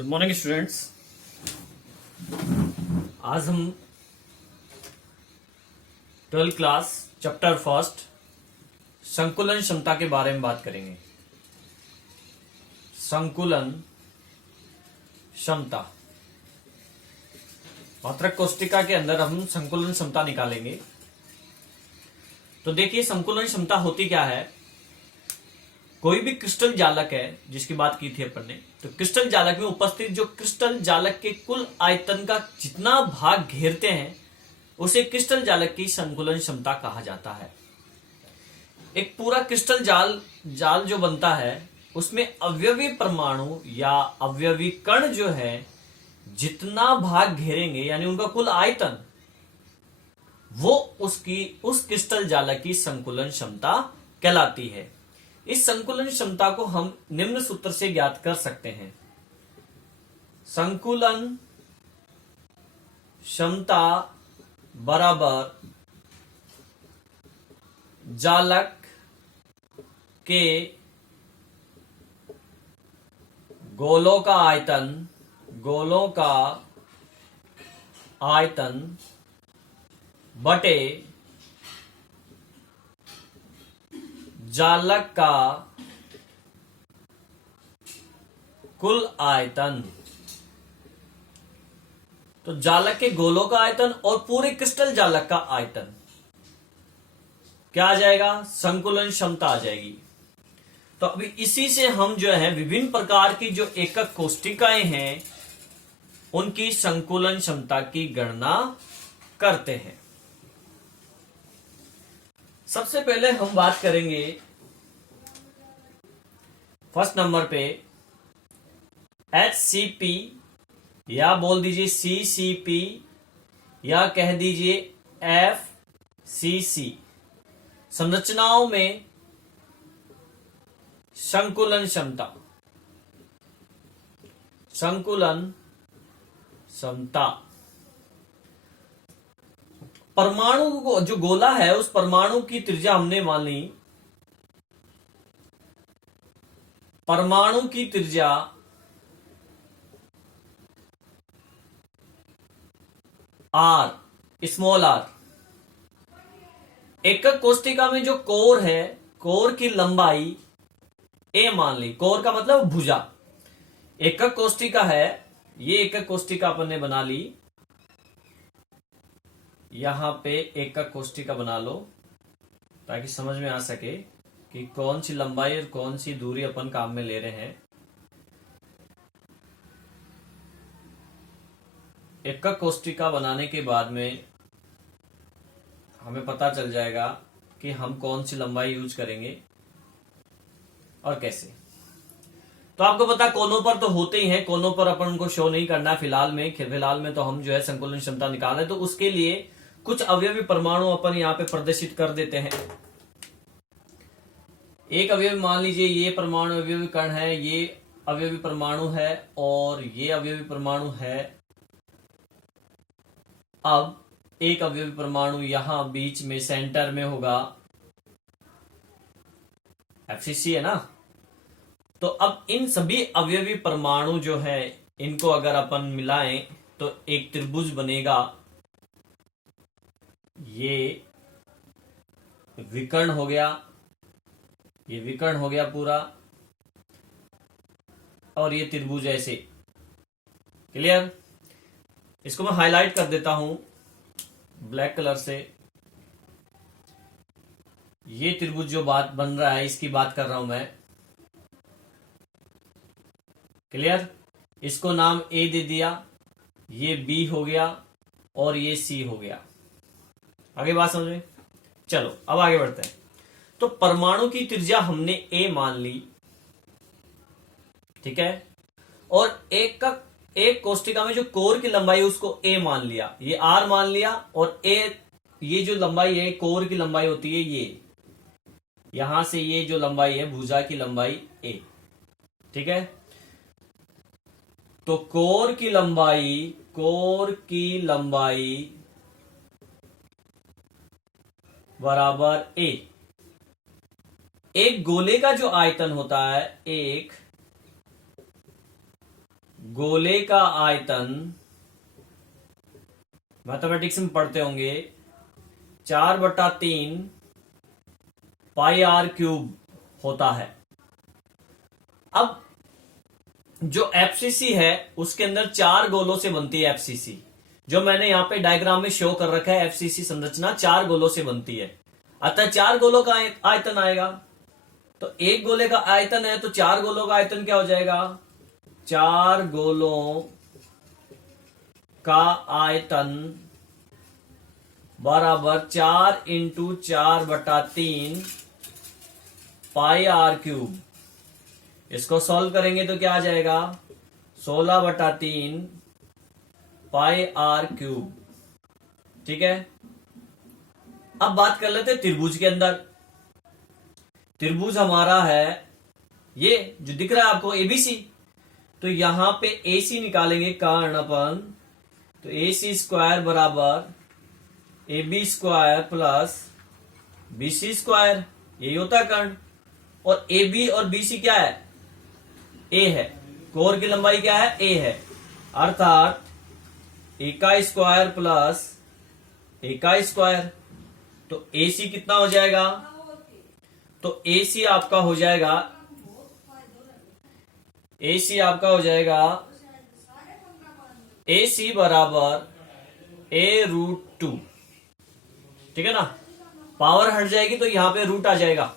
Good morning students. आज हम 12th class chapter first संकुलन क्षमता के बारे में बात करेंगे। संकुलन क्षमता मात्रक कोष्टिका के अंदर हम संकुलन क्षमता निकालेंगे। तो देखिए, संकुलन क्षमता होती क्या है। कोई भी क्रिस्टल जालक है जिसकी बात की थी अपन ने, तो क्रिस्टल जालक में उपस्थित जो क्रिस्टल जालक के कुल आयतन का जितना भाग घेरते हैं उसे क्रिस्टल जालक की संकुलन क्षमता कहा जाता है। एक पूरा क्रिस्टल जाल जो बनता है उसमें अवयवी परमाणु या अवयवी कण जो है जितना भाग घेरेंगे यानी उनका कुल आयतन, वो उस क्रिस्टल जालक की संकुलन क्षमता कहलाती है। इस संकुलन क्षमता को हम निम्न सूत्र से ज्ञात कर सकते हैं। संकुलन क्षमता बराबर जालक के गोलों का आयतन बटे जालक का कुल आयतन। तो जालक के गोलों का आयतन और पूरे क्रिस्टल जालक का आयतन क्या आ जाएगा? संकुलन क्षमता आ जाएगी। तो अभी इसी से हम जो है विभिन्न प्रकार की जो एकक कोष्टिकाएं हैं उनकी संकुलन क्षमता की गणना करते हैं। सबसे पहले हम बात करेंगे फर्स्ट नंबर पे HCP या बोल दीजिए CCP या कह दीजिए FCC संरचनाओं में संकुलन क्षमता। परमाणु को जो गोला है उस परमाणु की त्रिज्या हमने मान ली, परमाणु की त्रिज्या R, स्मॉल r। एकक कोष्टिका में जो कोर है, कोर की लंबाई a मान ली। कोर का मतलब भुजा। एकक कोष्टिका है, ये एकक कोष्टिका अपन ने बना ली। यहां पे एकक कोष्टिका बना लो ताकि समझ में आ सके कि कौन सी लंबाई और कौन सी दूरी अपन काम में ले रहे हैं। एकक कोष्टिका बनाने के बाद में हमें पता चल जाएगा कि हम कौन सी लंबाई यूज करेंगे और कैसे। तो आपको पता कोनों पर तो होते ही हैं, कोनों पर अपन को शो नहीं करना फिलहाल में तो हम जो है संकुलन क्षमता निकाल रहे हैं। तो उसके लिए कुछ अवयवी परमाणु अपन यहां पे प्रदर्शित कर देते हैं। एक अवयवी मान लीजिए ये परमाणु अवयवी कण है, ये अवयवी परमाणु है और ये अवयवी परमाणु है। अब एक अवयवी परमाणु यहां बीच में सेंटर में होगा, FCC है ना। तो अब इन सभी अवयवी परमाणु जो है इनको अगर अपन मिलाएं तो एक त्रिभुज बनेगा। ये विकर्ण हो गया, ये विकर्ण हो गया पूरा, और ये त्रिभुज ऐसे। क्लियर? इसको मैं हाईलाइट कर देता हूं ब्लैक कलर से। ये त्रिभुज जो बात बन रहा है इसकी बात कर रहा हूं मैं। क्लियर? इसको नाम A दे दिया, ये B हो गया और ये C हो गया। आगे बात समझ में? चलो अब आगे बढ़ते हैं। तो परमाणु की त्रिज्या हमने A मान ली, ठीक है। और एक कोष्टिका में जो कोर की लंबाई है उसको A मान लिया, ये R मान लिया। और A, ये जो लंबाई है कोर की लंबाई होती है ये, यहां से ये जो लंबाई है भुजा की लंबाई A, ठीक है। तो कोर की लंबाई बराबर A। एक गोले का जो आयतन होता है, एक गोले का आयतन, मैथमेटिक्स में पढ़ते होंगे, 4/3 पाई आर क्यूब होता है। अब जो एफसीसी है उसके अंदर 4 गोलों से बनती है एफसीसी, जो मैंने यहां पे डायग्राम में शो कर रखा है। एफसीसी संरचना 4 गोलों से बनती है, अतः 4 गोलों का आयतन आएगा। तो एक गोले का आयतन है तो 4 गोलों का आयतन क्या हो जाएगा? 4 गोलों का आयतन बराबर 4 इंटू 4/3 पाई आर क्यूब। इसको सॉल्व करेंगे तो क्या आ जाएगा? 16/3 पाई आर क्यूब। ठीक है, अब बात कर लेते हैं त्रिभुज के अंदर। त्रिभुज हमारा है ये जो दिख रहा है आपको, एबीसी। तो यहां पे एसी निकालेंगे कर्ण अपन, तो AC स्क्वायर बराबर AB square plus BC square, यही होता है कर्ण। और AB और BC क्या है? A है। कोर की लंबाई क्या है? A है। अर्थात A का स्क्वायर प्लस A का स्क्वायर, तो AC कितना हो जाएगा? तो AC आपका हो जाएगा, AC आपका हो जाएगा AC बराबर A√2। ठीक है ना, पावर हट जाएगी तो यहां पे रूट आ जाएगा।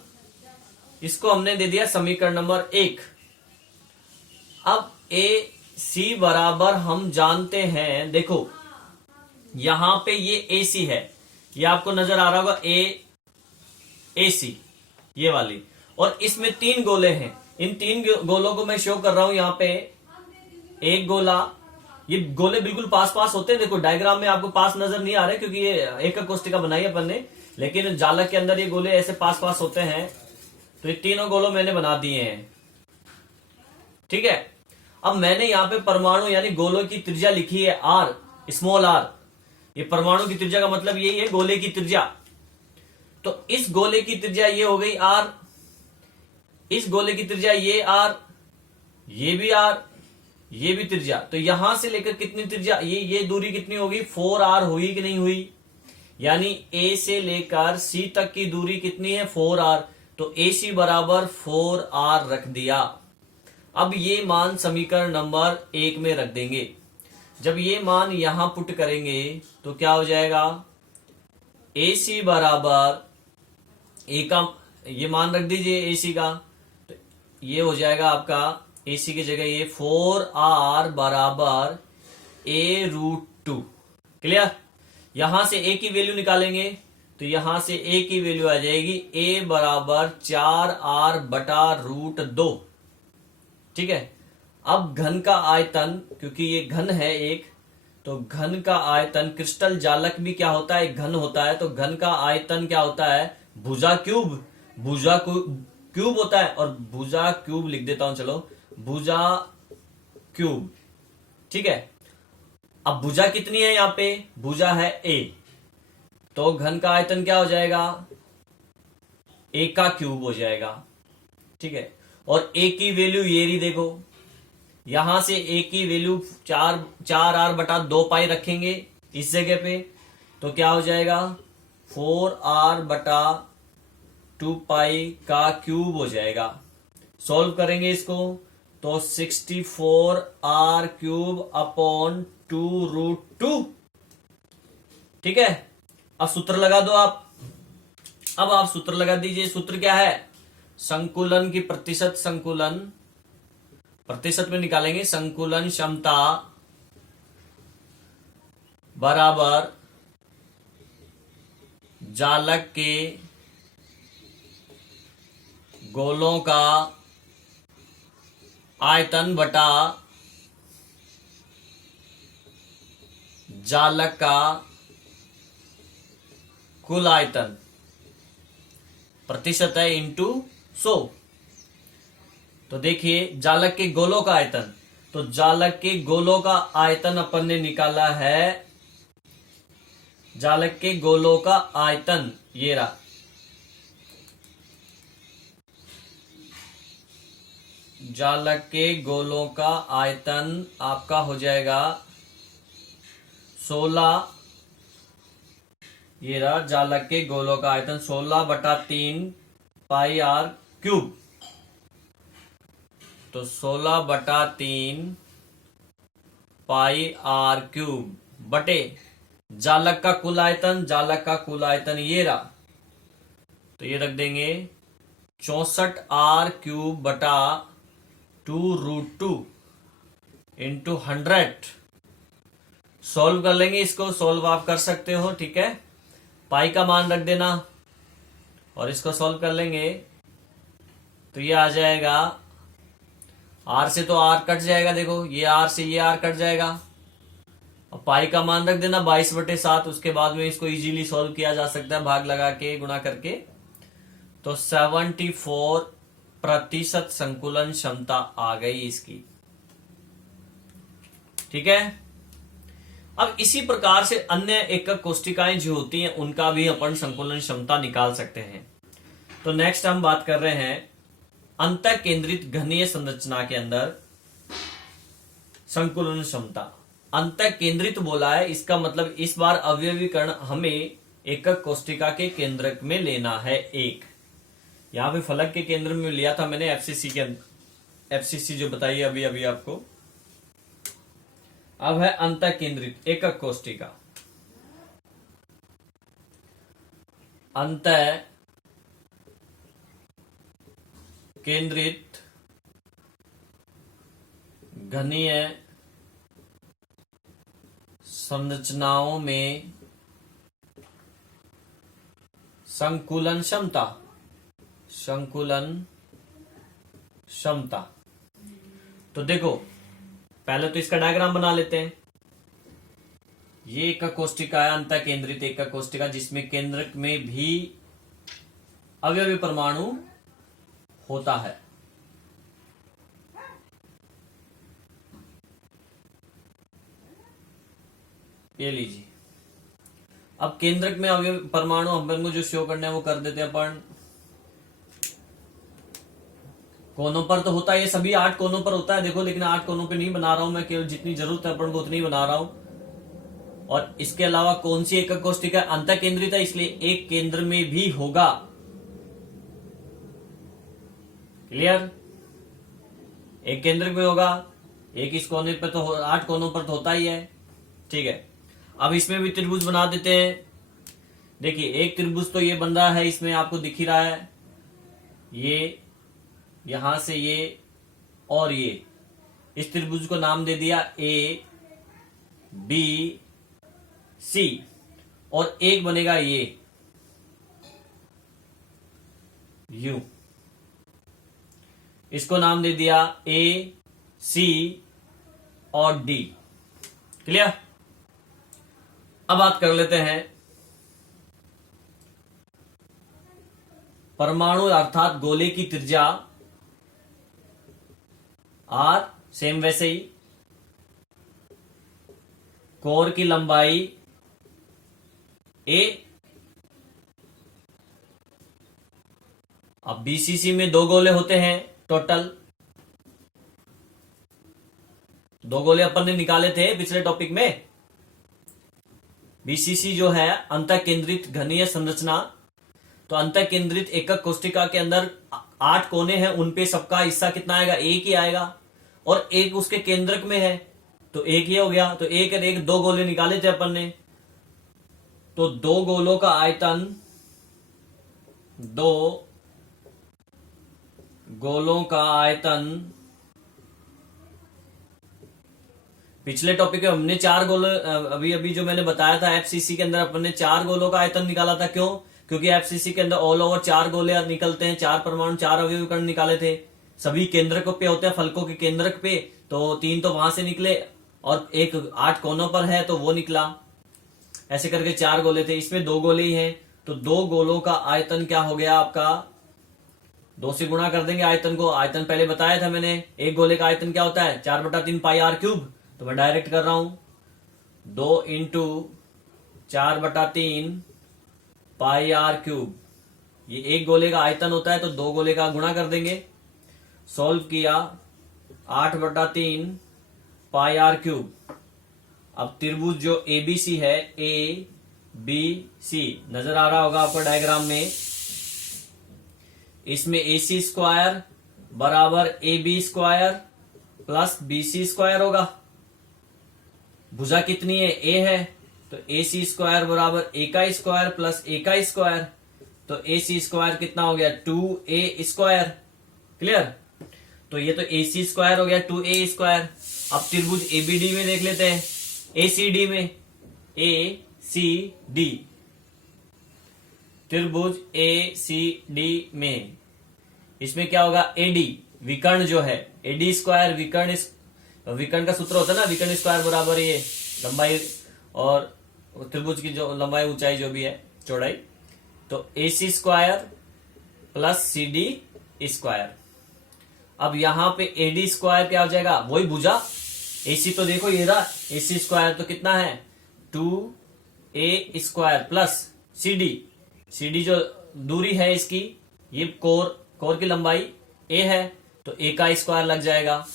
इसको हमने दे दिया समीकरण नंबर 1। अब AC बराबर हम जानते हैं, देखो यहां पे ये AC है, ये आपको नजर आ रहा होगा AC, ये वाली। और इसमें 3 गोले हैं, इन 3 गोलों को मैं शो कर रहा हूं यहां पे। एक गोला, ये गोले बिल्कुल पास पास होते हैं, देखो डायग्राम में आपको पास नजर नहीं आ रहे क्योंकि ये एक कोष्टिका बनाई अपन ने, लेकिन जालक के अंदर ये गोले ऐसे पास पास होते हैं। तो ये तीनों गोलों मैंने बना दिए हैं। ठीक है, अब मैंने यहां पे परमाणु यानी गोलों की त्रिज्या लिखी है R, स्मॉल r। ये परमाणु की त्रिज्या का मतलब यही है, गोले की त्रिज्या। तो इस गोले की त्रिज्या ये हो गई R, इस गोले की त्रिज्या ये R, ये भी R, ये भी त्रिज्या। तो यहां से लेकर कितनी त्रिज्या, ये दूरी कितनी होगी? 4R हुई कि नहीं हुई? यानी A से लेकर C तक की दूरी कितनी है? 4R। तो AC बराबर 4R रख दिया। अब ये मान समीकरण नंबर 1 में रख देंगे। जब ये मान यहां पुट करेंगे तो क्या हो जाएगा? AC बराबर A का ये मान रख दीजिए AC का, तो ये हो जाएगा आपका AC की जगह ये 4R बराबर A√2। क्लियर? यहां से A की वैल्यू निकालेंगे तो यहां से A की वैल्यू आ जाएगी A बराबर 4R/√2। ठीक है, अब घन का आयतन, क्योंकि ये घन है एक, तो घन का आयतन, क्रिस्टल जालक भी क्या होता है? घन होता है। तो घन का आयतन क्या होता है? भुजा क्यूब। भुजा क्यूब होता है, और भुजा क्यूब लिख देता हूं, चलो भुजा क्यूब। ठीक है, अब भुजा कितनी है? यहां पे भुजा है A, तो घन का आयतन क्या हो जाएगा? A का क्यूब हो जाएगा। ठीक है, और A की वैल्यू ये रही, देखो यहां से A की वैल्यू 4R/2 पाई रखेंगे इस जगह पे, तो क्या हो जाएगा? 4R/2 पाई का क्यूब हो जाएगा। सॉल्व करेंगे इसको तो 64R³/2√2। ठीक है, अब सूत्र लगा दो आप। अब आप सूत्र लगा दीजिए। सूत्र क्या है? संकुलन की प्रतिशत, संकुलन प्रतिशत में निकालेंगे। संकुलन क्षमता बराबर जालक के गोलों का आयतन बटा जालक का कुल आयतन, प्रतिशत है इंटू 100। तो देखिए जालक के गोलों का आयतन, तो जालक के गोलों का आयतन अपन ने निकाला है, जालक के गोलों का आयतन ये रहा। जालक के गोलों का आयतन आपका हो जाएगा 16, ये रहा जालक के गोलों का आयतन 16/3 पाई आर क्यूब। तो 16/3 पाई आर क्यूब बटे जालक का कुल आयतन, जालक का कुल आयतन ये रहा, तो ये रख देंगे 64r³ बटा 2√2 इंटू 100। सॉल्व कर लेंगे इसको, सॉल्व आप कर सकते हो, ठीक है। पाई का मान रख देना और इसको सॉल्व कर लेंगे तो ये आ जाएगा, आर से तो आर कट जाएगा, देखो ये आर से ये आर कट जाएगा। अब पाई का मान रख देना 22/7। उसके बाद में इसको इजीली सॉल्व किया जा सकता है भाग लगा के, गुणा करके। तो 74% संकुलन क्षमता आ गई इसकी, ठीक है। अब इसी प्रकार से अन्य एकक कोष्टिकाएं जो होती हैं उनका भी अपन संकुलन क्षमता निकाल सकते हैं। तो नेक्स्ट हम बात कर रहे हैं अंतः केंद्रित घनीय संरचना के अंदर संकुलन क्षमता। अंतः केंद्रित बोला है, इसका मतलब इस बार अवयवीकरण हमें एकक कोष्टिका के केंद्रक में लेना है एक। यहां पे फलक के केंद्र में लिया था मैंने एफसीसी के अंदर, एफसीसी जो बताइए अभी अभी आपको। अब है अंतः केंद्रित एकक कोष्टिका। अंतः केंद्रित घनीय संरचनाओं में संकुलन क्षमता, संकुलन क्षमता। तो देखो पहले तो इसका डायग्राम बना लेते हैं। ये एकक कोष्टिका है, अंतः केंद्रित एकक कोष्टिका, जिसमें केंद्रक में भी अवयवी परमाणु होता है। ये लीजिए, अब केंद्रक में अवयवी परमाणु अपन को जो शो करना है वो कर देते हैं अपन। कोनों पर तो होता है, ये सभी 8 कोनों पर होता है देखो, लेकिन 8 कोनों पे नहीं बना रहा हूं मैं, केवल जितनी जरूरत है अपन को उतनी बना रहा हूं। और इसके अलावा कौन सी एकक कोष्टिका अंतः केंद्रित है, इसलिए एक केंद्र में भी होगा। क्लियर, एक केंद्र में होगा, एक इस कोने पे तो 8 कोनों पर तो होता ही है, ठीक है। अब इसमें भी त्रिभुज बना देते हैं। देखिए एक त्रिभुज तो ये बन रहा है, इसमें आपको दिख ही रहा है, ये यहां से ये और ये, इस त्रिभुज को नाम दे दिया ए बी सी, और एक बनेगा ये यू, इसको नाम दे दिया ए सी और डी। क्लियर। अब बात कर लेते हैं परमाणु अर्थात गोले की त्रिज्या आर, सेम वैसे ही कोर की लंबाई ए। अब बीसीसी में 2 गोले होते हैं टोटल, 2 गोले अपन ने निकाले थे पिछले टॉपिक में। बीसीसी जो है अंतः केंद्रित घनीय संरचना, तो अंतः केंद्रित एकक कोष्टिका के अंदर 8 कोने हैं, उनपे सबका हिस्सा कितना आएगा, एक ही आएगा, और एक उसके केंद्रक में है तो एक ही हो गया। तो एक और एक 2 गोले निकाले थे अपन ने, तो 2 गोलों का आयतन, 2 गोलों का आयतन, पिछले टॉपिक में हमने 4 गोले, अभी अभी जो मैंने बताया था एफसीसी के अंदर अपन ने 4 गोलों का आयतन निकाला था। क्यों? क्योंकि एफसीसी के अंदर ऑल ओवर 4 गोले निकलते हैं, 4 परमाणु 4 अवयवीकरण निकाले थे, सभी केंद्रक पे होते हैं, फलकों के केंद्रक पे, तो 3 तो वहां से निकले और एक 8 कोनों पर है तो वो निकला। ऐसे करके 4 गोले थे, इसमें 2 गोले ही हैं, तो 2 गोलों का आयतन क्या हो गया आपका, 2 से गुणा कर देंगे आयतन को। आयतन पहले बताया था मैंने, एक गोले का आयतन क्या होता है 4/3 पाई आर क्यूब, तो मैं डायरेक्ट कर रहा हूं 2 इंटू 4/3 पाई आर क्यूब। ये एक गोले का आयतन होता है, तो 2 गोले का गुणा कर देंगे सॉल्व किया 8/3 पाई आर क्यूब। अब त्रिभुज जो एबीसी है, ए बी सी नजर आ रहा होगा आपको डायग्राम में, इसमें AC स्क्वायर बराबर AB square plus BC square होगा। भुजा कितनी है? A है, तो AC स्क्वायर बराबर A का स्क्वायर प्लस A का स्क्वायर, तो AC स्क्वायर कितना हो गया? 2A square. क्लियर? तो ये तो AC स्क्वायर हो गया 2A स्क्वायर। अब त्रिभुज ABD में देख लेते हैं, ACD में, ACD त्रिभुज ACD में इसमें क्या होगा? AD विकर्ण जो है, AD स्क्वायर विकर्ण का सूत्र होता है ना, विकर्ण स्क्वायर बराबर ये लंबाई और त्रिभुज की जो लंबाई ऊंचाई जो भी है चौड़ाई, तो AC square plus CD square. अब यहां पे AD स्क्वायर क्या हो जाएगा? वही भुजा AC, तो देखो ये रहा AC स्क्वायर, तो कितना है? 2A स्क्वायर प्लस CD जो दूरी है इसकी, ये कोर की लंबाई A है, तो A का स्क्वायर लग जाएगा।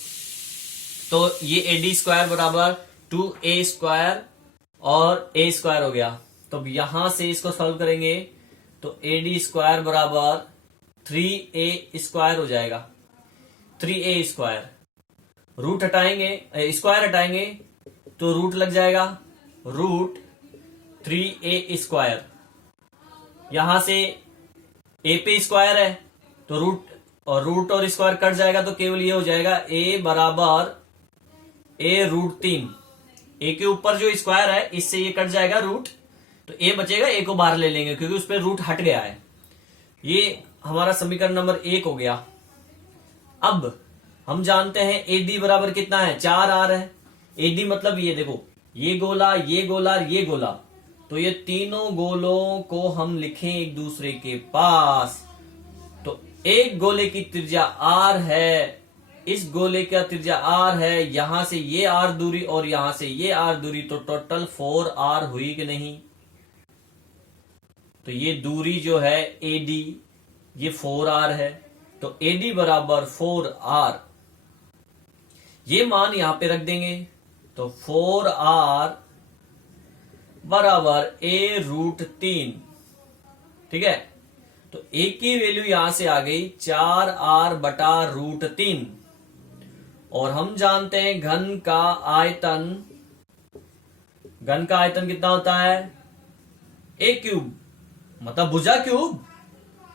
तो ये AD स्क्वायर बराबर 2A स्क्वायर और A स्क्वायर हो गया। तो यहां से इसको सॉल्व करेंगे तो AD स्क्वायर बराबर 3A स्क्वायर हो जाएगा। 3A स्क्वायर, रूट हटाएंगे, स्क्वायर हटाएंगे तो रूट लग जाएगा, रूट 3A स्क्वायर। यहां से A पे स्क्वायर है तो रूट और स्क्वायर कट जाएगा, तो केवल ये हो जाएगा A बराबर A√3। A के ऊपर जो स्क्वायर है इससे ये कट जाएगा रूट, तो A बचेगा, A को बाहर ले लेंगे क्योंकि उस पर रूट हट गया है। ये हमारा समीकरण नंबर 1 हो गया। अब हम जानते हैं AD बराबर कितना है? 4R है। AD मतलब ये देखो, ये गोला, ये गोला, ये गोला, तो ये तीनों गोलों को हम लिखें एक दूसरे के पास, तो एक गोले की त्रिज्या R है, इस गोले का त्रिज्या R है, यहां से ये R दूरी और यहां से ये R दूरी, तो टोटल 4R हुई कि नहीं? तो ये दूरी जो है AD, ये 4R है, तो AD बराबर 4R। ये मान यहां पे रख देंगे, तो 4R बराबर A√3। ठीक है, तो A की वैल्यू यहां से आ गई 4R/√3। और हम जानते हैं घन का आयतन कितना होता है? A क्यूब, मतलब भुजा क्यूब,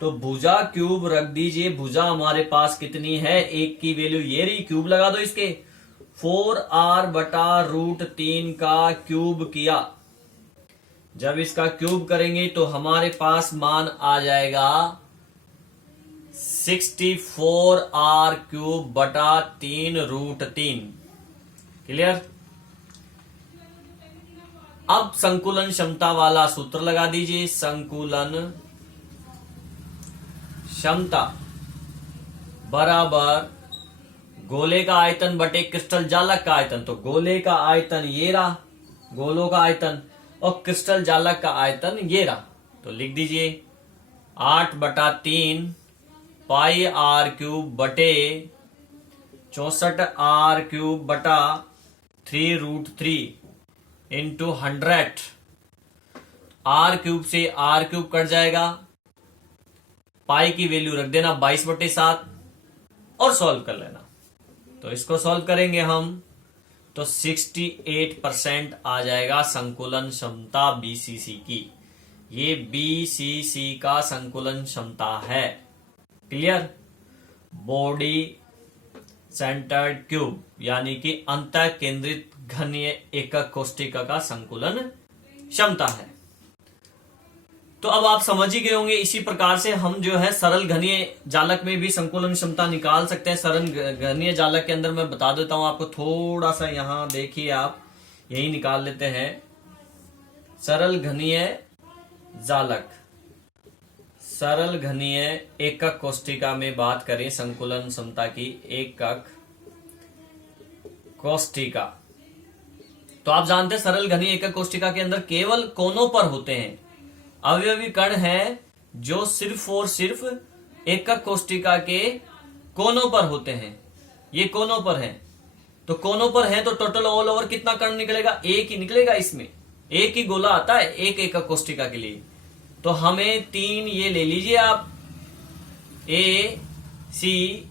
तो भुजा क्यूब रख दीजिए। भुजा हमारे पास कितनी है? 1 की वैल्यू ये रही, क्यूब लगा दो इसके, 4R/√3 का क्यूब किया। जब इसका क्यूब करेंगे तो हमारे पास मान आ जाएगा 64R³/3√3। क्लियर? अब संकुलन क्षमता वाला सूत्र लगा दीजिए। संकुलन क्षमता बराबर गोले का आयतन बटे क्रिस्टल जालक का आयतन। तो गोले का आयतन ये रहा, गोलों का आयतन, और क्रिस्टल जालक का आयतन ये रहा। तो लिख दीजिए 8/3 पाई R³ बटे 64R³/3√3 इंटू 100। R³ से R³ कट जाएगा, पाई की वैल्यू रख देना 22/7 और सॉल्व कर लेना। तो इसको सॉल्व करेंगे हम तो 68% आ जाएगा संकुलन क्षमता BCC की। ये BCC का संकुलन क्षमता है। क्लियर? बॉडी सेंटर्ड क्यूब, यानी कि अंतः केंद्रित घनीय एकक कोष्टिका का संकुलन क्षमता है। तो अब आप समझ ही गए होंगे, इसी प्रकार से हम जो है सरल घनीय जालक में भी संकुलन क्षमता निकाल सकते हैं। सरल घनीय जालक के अंदर मैं बता देता हूं आपको, थोड़ा सा यहां देखिए, आप यही निकाल लेते हैं। सरल घनीय जालक, सरल घनीय एकक कोष्टिका में बात करें संकुलन क्षमता की, एकक कोष्टिका, तो आप जानते हैं सरल घनीय एकक कोष्टिका के अंदर केवल कोनों पर होते हैं अवयवी कण हैं जो सिर्फ और सिर्फ एकक कोष्टिका के कोनों पर होते हैं, ये कोनों पर है, तो कोनों पर है तो टोटल ऑल ओवर कितना कर्ण निकलेगा, एक ही निकलेगा। इसमें एक ही गोला आता है एक एकक कोष्टिका के लिए। तो हमें 3 ये ले लीजिए आप, ए सी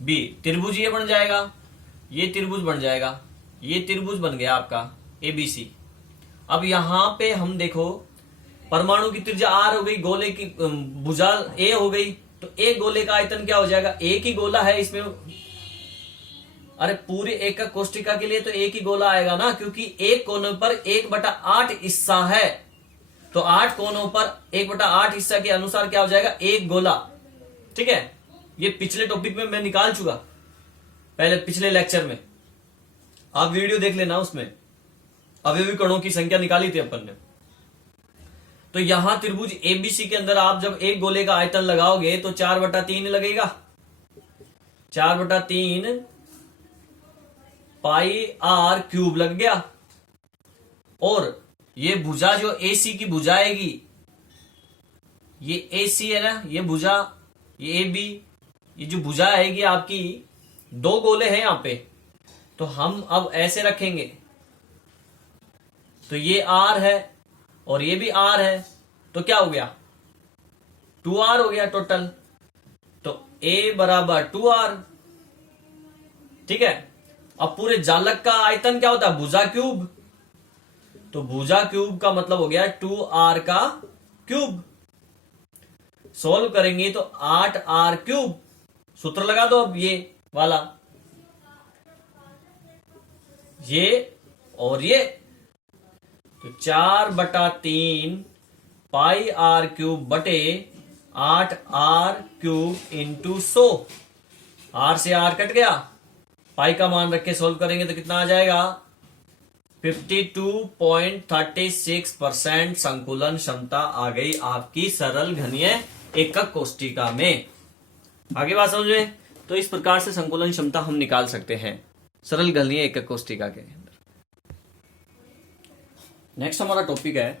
बी, त्रिभुज ये बन जाएगा, ये त्रिभुज बन जाएगा, ये त्रिभुज बन गया आपका एबीसी। अब यहां पे हम देखो परमाणु की त्रिज्या आर हो गई, गोले की भुजा ए हो गई, तो एक गोले का आयतन क्या हो जाएगा, एक ही गोला है इसमें। अरे पूरे एकक कोष्टिका के लिए तो एक ही गोला आएगा ना, क्योंकि एक कोनों पर 1/8 हिस्सा है, तो 8 कोनों पर 1/8 हिस्सा के अनुसार क्या हो जाएगा, एक गोला। ठीक है, ये पिछले टॉपिक में मैं निकाल चुका, पहले पिछले लेक्चर में, आप वीडियो देख लेना, उसमें अवयवी कणों की संख्या निकाली थी अपन ने। तो यहां त्रिभुज एबीसी के अंदर आप जब एक गोले का आयतन लगाओगे तो 4/3 लगेगा, 4/3 पाई आर क्यूब लग गया। और ये भुजा जो एसी की भुजा आएगी, ये एसी है ना, ये भुजा, ये ए बी, ये जो भुजा आएगी आपकी, 2 गोले हैं यहां पे, तो हम अब ऐसे रखेंगे, तो ये आर है और ये भी आर है, तो क्या हो गया 2r हो गया टोटल, तो a बराबर 2r। ठीक है, अब पूरे जालक का आयतन क्या होता है, भुजा क्यूब, तो भुजा क्यूब का मतलब हो गया 2r का क्यूब। सोल्व करेंगे तो 8r क्यूब, सूत्र लगा दो अब ये वाला, ये और ये, तो 4/3 पाई आर क्यूब बटे 8r क्यूब इंटू 100। आर से आर कट गया, पाई का मान रख के सोल्व करेंगे तो कितना आ जाएगा, 52.36% संकुलन क्षमता आ गई आपकी सरल घनीय एकक कोष्टिका में। आगे बात समझे, तो इस प्रकार से संकुलन क्षमता हम निकाल सकते हैं सरल घनीय एकक कोष्टिका के अंदर। नेक्स्ट हमारा टॉपिक है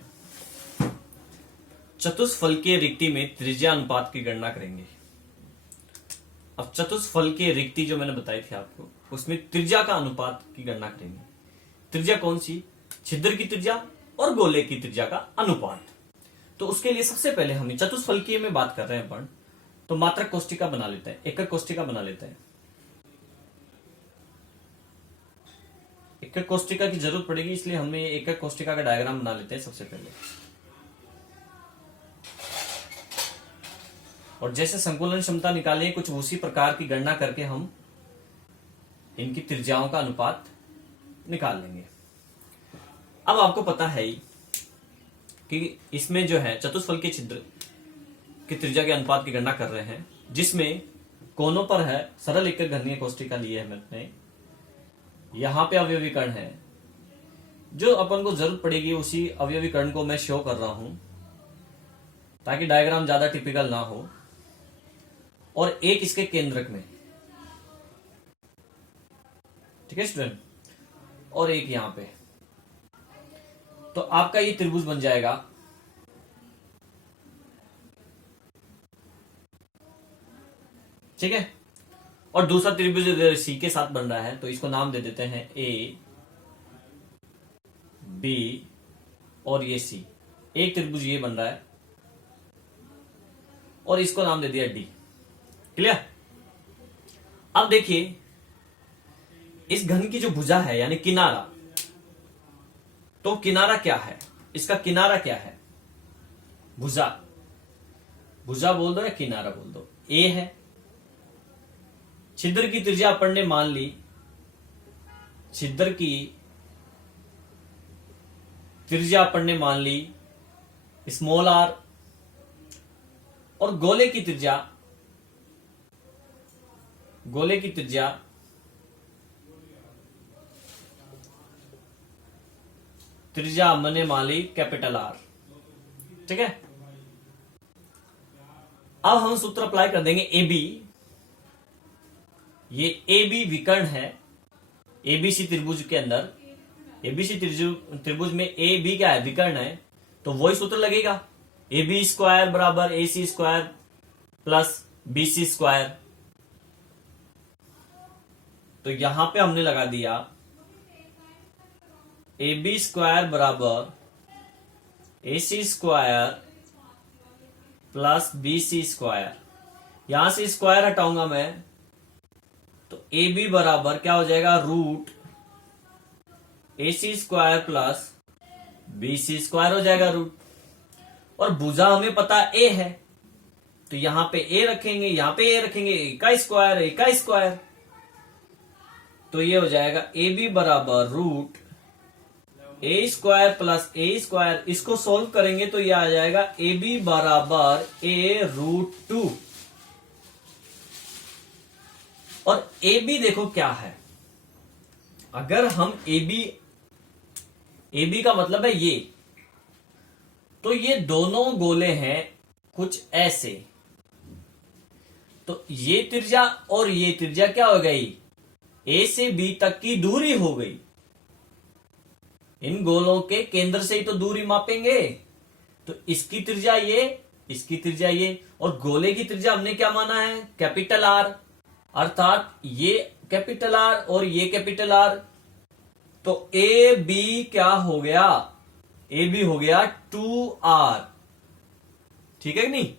चतुष्फलकीय रिक्ति में त्रिज्या अनुपात की गणना करेंगे। अब चतुष्फलकीय रिक्ति जो मैंने बताई थी आपको, उसमें त्रिज्या का अनुपात की गणना करेंगे। त्रिज्या कौन सी, छिद्र की त्रिज्या और गोले की त्रिज्या का अनुपात। तो उसके लिए सबसे पहले हम चतुष्फलकीय में बात कर रहे हैं अपन, तो मात्रक कोष्टिका बना लेते हैं, एकक कोष्टिका बना लेते हैं। एकक कोष्टिका की जरूरत पड़ेगी, इसलिए हमें एकक कोष्टिका का डायग्राम बना लेते हैं सबसे पहले। और जैसे संकुलन क्षमता निकालेंगे, कुछ उसी प्रकार की गणना करके हम इनकी त्रिज्याओं का अनुपात निकाल लेंगे। अब आपको पता है ही कि इसमें जो है चतुष्फलकीय छिद्र की त्रिज्या के अनुपात की गणना कर रहे हैं, जिसमें कोनों पर है सरल एकक घनीय कोष्टिका लिए है मैंने, यहां पे अवयवीकरण है, जो अपन को जरूरत पड़ेगी उसी अवयवीकरण को मैं शो कर रहा हूं ताकि डायग्राम ज्यादा टिपिकल ना हो। और एक इसके केंद्रक में, ठीक है स्टूडेंट, और एक यहां पे, तो आपका ये त्रिभुज बन जाएगा। ठीक है, और दूसरा त्रिभुज सी के साथ बन रहा है, तो इसको नाम दे देते हैं ए बी और ये सी। एक त्रिभुज ये बन रहा है और इसको नाम दे दिया डी। क्लियर। अब देखिए इस घन की जो भुजा है यानी किनारा, तो किनारा क्या है, इसका किनारा क्या है, भुजा, भुजा बोल दो या किनारा बोल दो, ए है। छिद्र की त्रिज्या अपन ने मान ली, छिद्र की त्रिज्या अपन ने मान ली स्मॉल आर, और गोले की त्रिज्या, गोले की त्रिज्या त्रिज्या मैंने मान ली कैपिटल आर। ठीक है, अब हम सूत्र अप्लाई कर देंगे ए बी। ये ए बी विकर्ण है एबीसी त्रिभुज के अंदर, एबीसी त्रिभुज में ए बी क्या है, विकर्ण है, तो वही सूत्र लगेगा, ए बी स्क्वायर बराबर A C square plus B C square. तो यहां पे हमने लगा दिया ए बी स्क्वायर बराबर A C square plus B C square. यहां से स्क्वायर हटाऊंगा मैं तो ए बी बराबर क्या हो जाएगा, root A C square plus B C square हो जाएगा रूट। और भुजा हमें पता ए है तो यहां पे ए रखेंगे, यहां पे ए रखेंगे, ए का स्क्वायर, ए का स्क्वायर, तो ये हो जाएगा ए बी बराबर रूट ए स्क्वायर प्लस ए स्क्वायर। इसको सोल्व करेंगे तो ये आ जाएगा ए बी बराबर ए रूट 2। और ए बी देखो क्या है, अगर हम ए बी का मतलब है ये, तो ये दोनों गोले हैं कुछ ऐसे, तो ये त्रिज्या और ये त्रिज्या क्या हो गई, ए से बी तक की दूरी हो गई। इन गोलों के केंद्र से ही तो दूरी मापेंगे, तो इसकी त्रिज्या ये, इसकी त्रिज्या ये, और गोले की त्रिज्या हमने क्या माना है, कैपिटल आर, अर्थात ये कैपिटल आर और ये कैपिटल आर। तो ए बी क्या हो गया, ए बी हो गया 2r, ठीक है कि नहीं।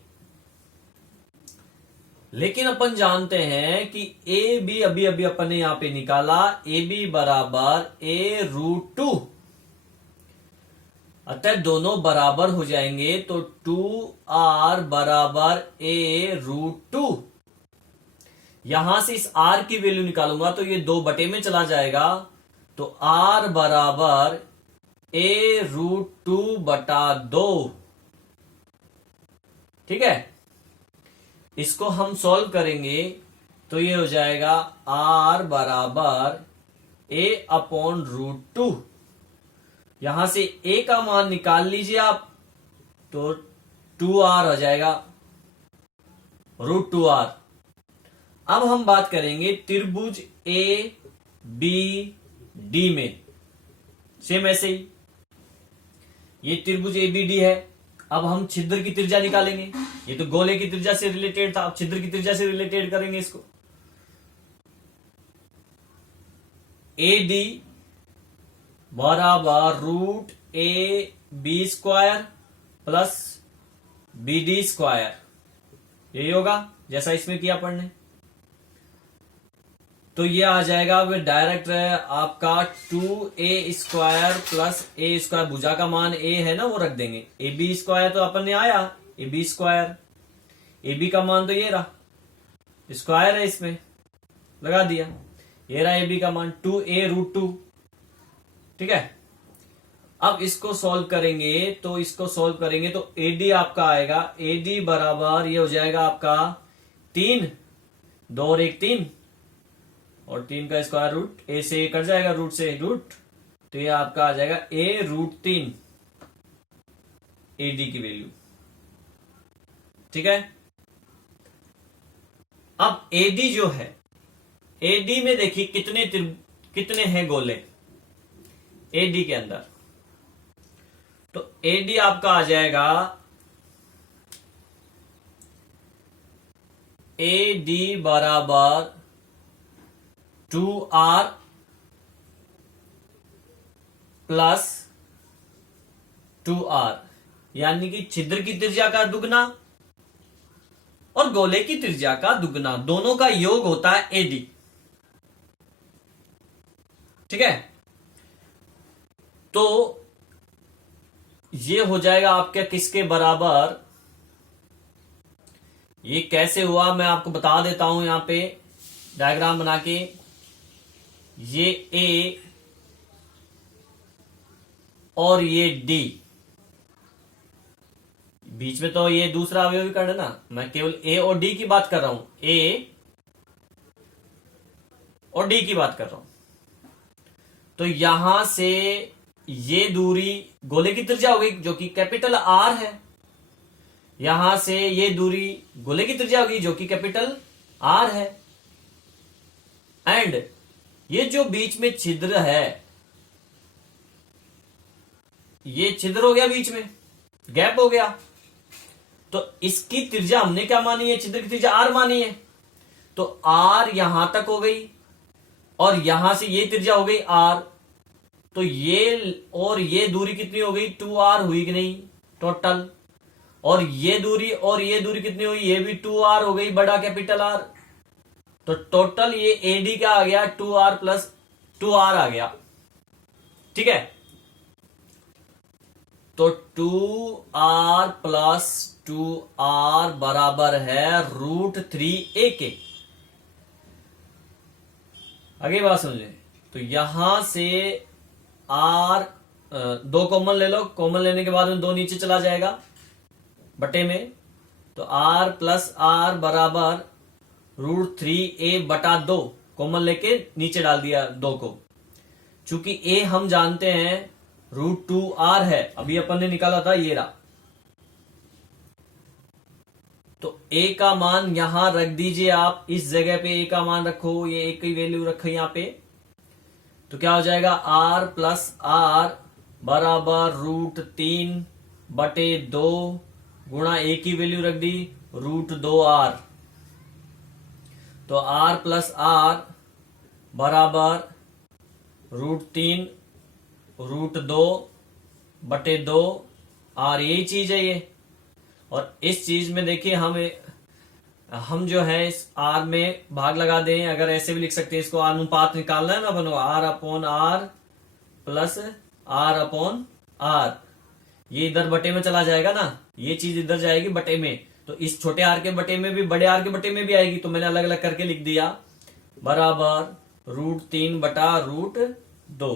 लेकिन अपन जानते हैं कि ए बी अभी अभी अपन ने यहां पे निकाला, ए बी बराबर ए रूट 2, अतः दोनों बराबर हो जाएंगे, तो 2r बराबर ए रूट 2। यहां से इस r की वैल्यू निकालूंगा तो ये 2 बटे में चला जाएगा, तो r बराबर ए रूट 2 बटा 2, ठीक है। इसको हम सॉल्व करेंगे तो ये हो जाएगा r बराबर a अपॉन रूट 2। यहां से a का मान निकाल लीजिए आप, तो 2r हो जाएगा, रूट 2r। अब हम बात करेंगे त्रिभुज ए बी डी में, सेम ऐसे ही ये त्रिभुज ए बी डी है। अब हम छिद्र की त्रिज्या निकालेंगे, ये तो गोले की त्रिज्या से रिलेटेड था, अब छिद्र की त्रिज्या से रिलेटेड करेंगे इसको। ए डी बराबर root A B square plus B D square, यही होगा जैसा इसमें किया अपन ने। तो ये आ जाएगा, वे डायरेक्ट आपका 2a स्क्वायर प्लस ए स्क्वायर, भुजा का मान a है ना वो रख देंगे, ए बी स्क्वायर तो अपन ने आया A B square, A B का मान तो ये रहा, स्क्वायर है इसमें लगा दिया, ये रहा ए बी का मान 2a रूट 2, ठीक है। अब इसको सॉल्व करेंगे तो ए डी आपका आएगा, ए डी बराबर ये हो जाएगा आपका 3, 2 और 1 3, और 3 का स्क्वायर रूट, ए से कट जाएगा रूट से रूट, तो ये आपका आ जाएगा ए रूट 3 ए डी की वैल्यू, ठीक है। अब ए डी जो है, ए डी में देखिए कितने हैं गोले ए डी के अंदर, तो ए डी आपका आ जाएगा ए डी बराबर 2r प्लस 2r, यानी कि छिद्र की त्रिज्या का दुगना और गोले की त्रिज्या का दुगना, दोनों का योग होता है एडी, ठीक है। तो ये हो जाएगा आपके किसके बराबर, ये कैसे हुआ मैं आपको बता देता हूं, यहां पे डायग्राम बना के, ये ए और ये डी, बीच में तो ये दूसरा अवयव कर देना, मैं केवल ए और डी की बात कर रहा हूं, ए और डी की बात कर रहा हूं। तो यहां से ये दूरी गोले की त्रिज्या हो गई जो कि कैपिटल आर है, यहां से ये दूरी गोले की त्रिज्या होगी जो कि कैपिटल आर है, एंड ये जो बीच में छिद्र है, ये छिद्र हो गया, बीच में गैप हो गया, तो इसकी त्रिज्या हमने क्या मानी है, छिद्र की त्रिज्या आर मानी है, तो आर यहां तक हो गई, और यहां से ये त्रिज्या हो गई r, तो ये और ये दूरी कितनी हो गई 2r हुई कि नहीं टोटल, और ये दूरी कितनी हुई, ये भी 2r हो गई बड़ा कैपिटल R। तो टोटल ये AD क्या आ गया 2r प्लस 2r आ गया, ठीक है। तो 2r प्लस 2r बराबर है √3a के। आगे बात समझे, तो यहां से r दो कॉमन ले लो, कॉमन लेने के बाद में 2 नीचे चला जाएगा बटे में, तो r प्लस r बराबर √3a बटा 2, कॉमन लेके नीचे डाल दिया 2 को। चूंकि a हम जानते हैं √2r है, अभी अपन ने निकाला था ये रहा, तो a का मान यहां रख दीजिए आप, इस जगह पे a का मान रखो, ये a की वैल्यू रखो यहां पे, तो क्या हो जाएगा r प्लस r बराबर √3 बटे 2 गुणा a की वैल्यू रख दी √2r। तो r प्लस r बराबर √3 √2 बटे 2 r, यही चीज है ये। और इस चीज में देखिए हम जो है इस r में भाग लगा दें, अगर ऐसे भी लिख सकते हैं इसको, अनुपात निकालना है ना अपन, r upon r plus r upon r, ये इधर बटे में चला जाएगा ना, ये चीज इधर जाएगी बटे में, तो इस छोटे r के बटे में भी बड़े r के बटे में भी आएगी, तो मैंने अलग अलग करके लिख दिया बराबर √3 बटा √2,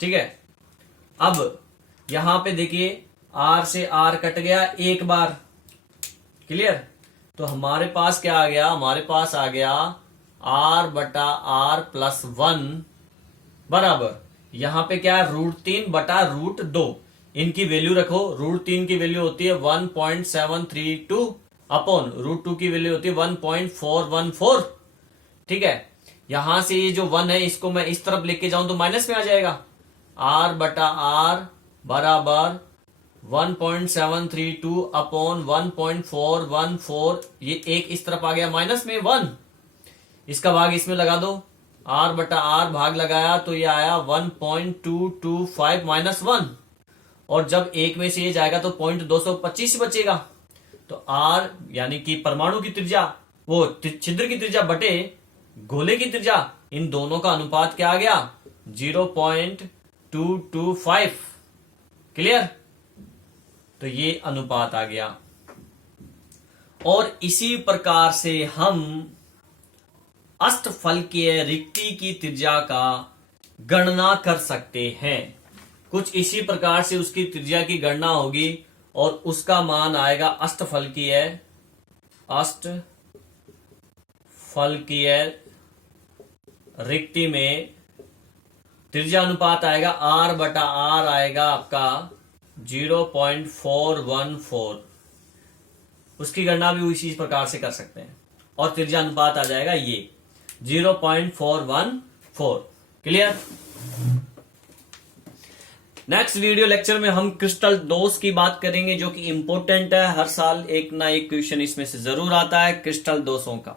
ठीक है। अब यहां पे देखिए r से r कट गया एक बार, क्लियर। तो हमारे पास क्या आ गया, हमारे पास आ गया r बटा r प्लस 1 बराबर, यहां पे क्या है √3 बटा √2, इनकी वैल्यू रखो, √3 की वैल्यू होती है 1.732 अपॉन √2 की वैल्यू होती है 1.414, ठीक है। यहां से ये जो 1 है इसको मैं इस तरफ लेके जाऊं तो माइनस में आ जाएगा, r बटा r बराबर 1.732 अपॉन 1.414, ये एक इस तरफ आ गया माइनस में 1, इसका भाग इसमें लगा दो, r बटा r भाग लगाया तो ये आया 1.225 माइनस 1, और जब एक में से ये जाएगा तो 0.225 बचेगा। तो r यानी कि परमाणु की त्रिज्या, वो छिद्र की त्रिज्या बटे गोले की त्रिज्या, इन दोनों का अनुपात क्या आ गया 0.225, क्लियर। तो ये अनुपात आ गया, और इसी प्रकार से हम अष्टफलकीय रिक्ति की त्रिज्या का गणना कर सकते हैं। कुछ इसी प्रकार से उसकी त्रिज्या की गणना होगी और उसका मान आएगा अष्टफलकीय रिक्ति में त्रिज्या अनुपात आएगा r बटा r आएगा आपका 0.414, उसकी गणना भी उसी प्रकार से कर सकते हैं, और त्रिज्या अनुपात आ जाएगा ये 0.414, क्लियर। नेक्स्ट वीडियो लेक्चर में हम क्रिस्टल दोष की बात करेंगे, जो कि इंपॉर्टेंट है, हर साल एक ना एक क्वेश्चन इसमें से जरूर आता है क्रिस्टल दोषों का।